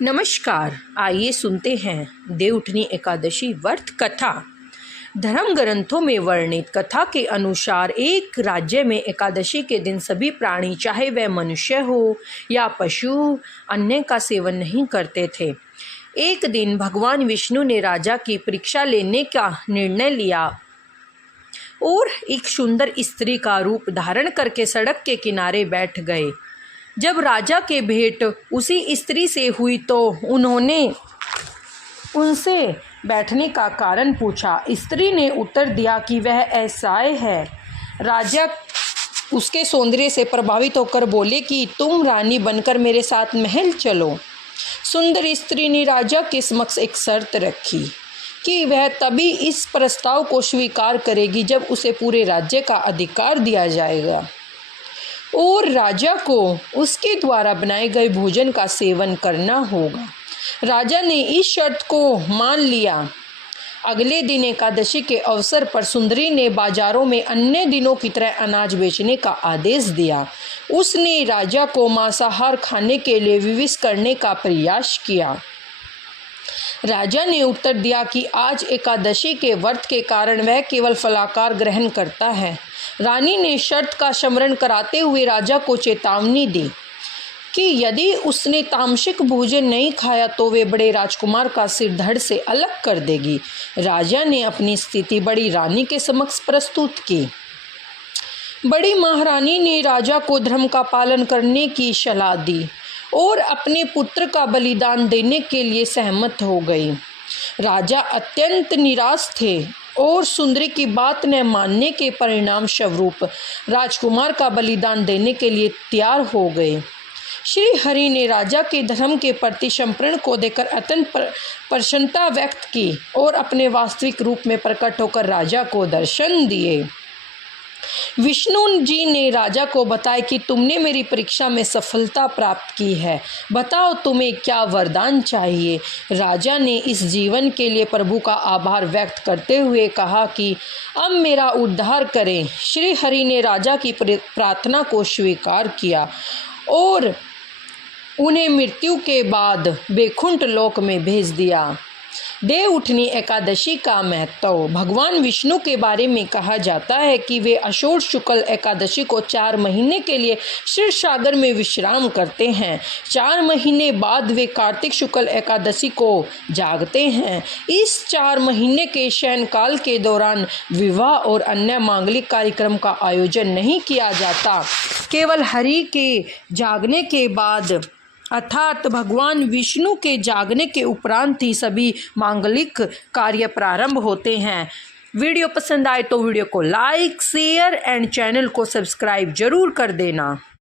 नमस्कार, आइए सुनते हैं देवउठनी एकादशी व्रत कथा। धर्म ग्रंथों में वर्णित कथा के अनुसार एक राज्य में एकादशी के दिन सभी प्राणी, चाहे वह मनुष्य हो या पशु, अन्न का सेवन नहीं करते थे। एक दिन भगवान विष्णु ने राजा की परीक्षा लेने का निर्णय लिया और एक सुंदर स्त्री का रूप धारण करके सड़क के किनारे बैठ गए। जब राजा के भेंट उसी स्त्री से हुई तो उन्होंने उनसे बैठने का कारण पूछा। स्त्री ने उत्तर दिया कि वह ऐसाय है। राजा उसके सौंदर्य से प्रभावित होकर बोले कि तुम रानी बनकर मेरे साथ महल चलो। सुंदर स्त्री ने राजा के समक्ष एक शर्त रखी कि वह तभी इस प्रस्ताव को स्वीकार करेगी जब उसे पूरे राज्य का अधिकार दिया जाएगा और राजा को उसके द्वारा बनाए गए भोजन का सेवन करना होगा। राजा ने इस शर्त को मान लिया। अगले दिन एकादशी के अवसर पर सुंदरी ने बाजारों में अन्य दिनों की तरह अनाज बेचने का आदेश दिया। उसने राजा को मांसाहार खाने के लिए विवश करने का प्रयास किया। राजा ने उत्तर दिया कि आज एकादशी के व्रत के कारण वह केवल फलाहार ग्रहण करता है। रानी ने शर्त का स्मरण कराते हुए राजा को चेतावनी दी कि यदि उसने तामसिक भोजन नहीं खाया तो वे बड़े राजकुमार का सिर धड़ से अलग कर देगी। राजा ने अपनी स्थिति बड़ी रानी के समक्ष प्रस्तुत की। बड़ी महारानी ने राजा को धर्म का पालन करने की सलाह दी और अपने पुत्र का बलिदान देने के लिए सहमत हो गई। राजा अत्यंत निराश थे और सुंदरी की बात न मानने के परिणाम स्वरूप राजकुमार का बलिदान देने के लिए तैयार हो गए। श्री हरि ने राजा के धर्म के प्रति समर्पण को देखकर अत्यंत प्रसन्नता व्यक्त की और अपने वास्तविक रूप में प्रकट होकर राजा को दर्शन दिए। विष्णु जी ने राजा को बताया कि तुमने मेरी परीक्षा में सफलता प्राप्त की है, बताओ तुम्हें क्या वरदान चाहिए। राजा ने इस जीवन के लिए प्रभु का आभार व्यक्त करते हुए कहा कि अब मेरा उद्धार करें। श्री हरि ने राजा की प्रार्थना को स्वीकार किया और उन्हें मृत्यु के बाद वैकुंठ लोक में भेज दिया। देवउठनी एकादशी का महत्व। भगवान विष्णु के बारे में कहा जाता है कि वे आषाढ़ शुक्ल एकादशी को 4 महीने के लिए क्षीर सागर में विश्राम करते हैं। 4 महीने बाद वे कार्तिक शुक्ल एकादशी को जागते हैं। इस 4 महीने के शयनकाल के दौरान विवाह और अन्य मांगलिक कार्यक्रम का आयोजन नहीं किया जाता। केवल हरि के जागने के बाद अर्थात भगवान विष्णु के जागने के उपरांत ही सभी मांगलिक कार्य प्रारंभ होते हैं। वीडियो पसंद आए तो वीडियो को लाइक, शेयर एंड चैनल को सब्सक्राइब जरूर कर देना।